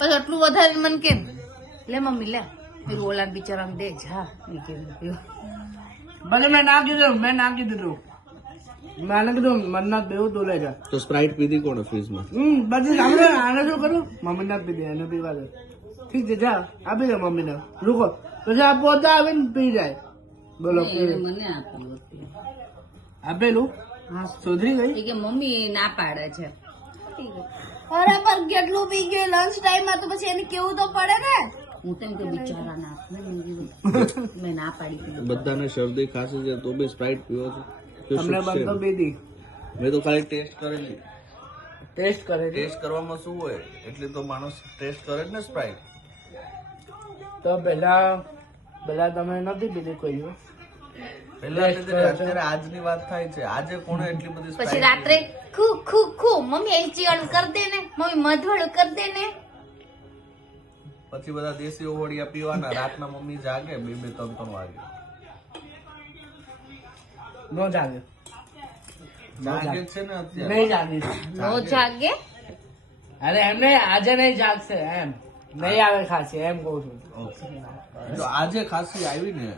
પછી આટલું વધારે મને કેમ લે મમ્મી લે ઓલા બિચારા દે જા ભલે મેં ના કીધું મને કીધું મન્નાથ બેવું તો લઈ જા. તો સ્પ્રાઇટ પીધી કોણે ફ્રીજમાં? પછી સાંભળો આને શું કરું મમ્મી ના પી દે એને પીવા દે. ઠીક છે જા આપી દે મમ્મી ને રૂકો પછી આ પોતા આવીને પી જાય. બોલો મને આપ્યું આપેલું સુધરી ગઈ કે મમ્મી ના પાડે છે અરે પણ કેટલું પી ગયું લંચ ટાઈમ માં તો પછી એને કેવું તો પડે ને હું તેમ કે બિચારા ના મેં ના પાડી દીધું બધાને શરદી ખાંસી છે તો બી સ્પ્રાઇટ પીવો છો? તમને બંધ પીધી મેં તો ખાલી ટેસ્ટ કરેલી. ટેસ્ટ કરે છે ટેસ્ટ કરવામાં શું હોય? એટલે તો માણસ ટેસ્ટ કરે જ ને સ્પ્રાઇટ. તો પેલા તમે નથી પીધી કોઈ દિવસ? પહેલા અત્યારે આજની વાત થાય છે. આજે કોણે એટલી બધી પછી Sprite રાત્રે ખુ ખુ ખુ મમ્મી એલચી વાળું કરી દે ને મમ્મી મધ વાળું કરી દે ને પછી બધા દેશી ઓવડિયા પીવાના. રાતના મમ્મી જાગે 2-2, 3-3 વાગે. નો જાગે જાગે જ છે ને અત્યારે. નહીં જાગી નો જાગે અરે એમ નહીં આજે નહીં જાગશે એમ નહીં આવે ખાસી એમ કઉ છું. ઓકે. જો આજે ખાંસી આવી ને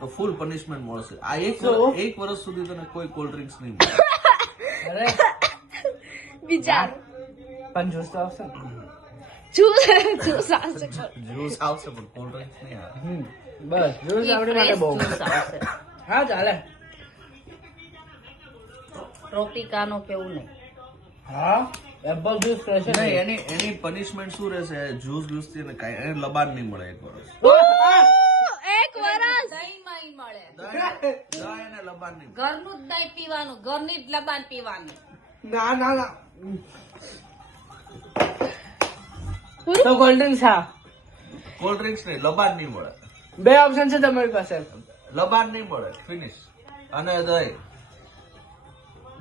તો ફૂલ પનિશમેન્ટ મળશે. આ એક વર્ષ સુધી તને કોઈ કોલ્ડ ડ્રિંક્સ નહીં મળે. અરે બિચાર પણ જ્યુસ તો આવશે ને. જ્યુસ આવશે જ્યુસ આવશે પણ કોલ્ડ ડ્રિંક્સ નહીં આવે. બસ જ્યુસ આપણી માટે બહુ હા ચાલે. ટ્રોપિકાનો કેવું નહીં હા એપલ જ્યુસ ફ્રેશ નહીં, એની પનિશમેન્ટ શું રહેશે? જ્યુસ જ્યુસ થી ને કાંઈ એને લબાન નહીં મળે એક વર્ષ. એક વરસ દહીંમાં ઈ મળે દહીં અને લબાન નહીં મળે. ઘરનું જ દહીં પીવાનું ઘરની જ લબાન પીવાનું ના ના ના તો કોલ્ડ ડ્રિંક્સ હા કોલ્ડ ડ્રિંક્સ નહીં, લબાન નહીં મળે. બે ઓપ્શન છે તમારી પાસે. લબાન નહીં મળે, ફિનિશ. અને દહીં.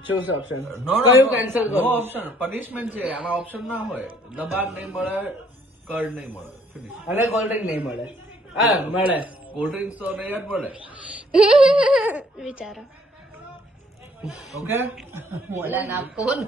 ચૂઝ ઓપ્શન નો કયું કેન્સલ નો કરો? ઓપ્શન. પનિશમેન્ટ છે આમાં, ઓપ્શન ના હોય. લબાન નહીં મળે, કર્ડ નહીં મળે, ફિનિશ. અને કોલ્ડ ડ્રિંક નહીં મળે. હા મળે. કોલ્ડ ડ્રિંક્સ તો નહીં જ મળે. વિચારો ઓકે. મોલા ના કોણ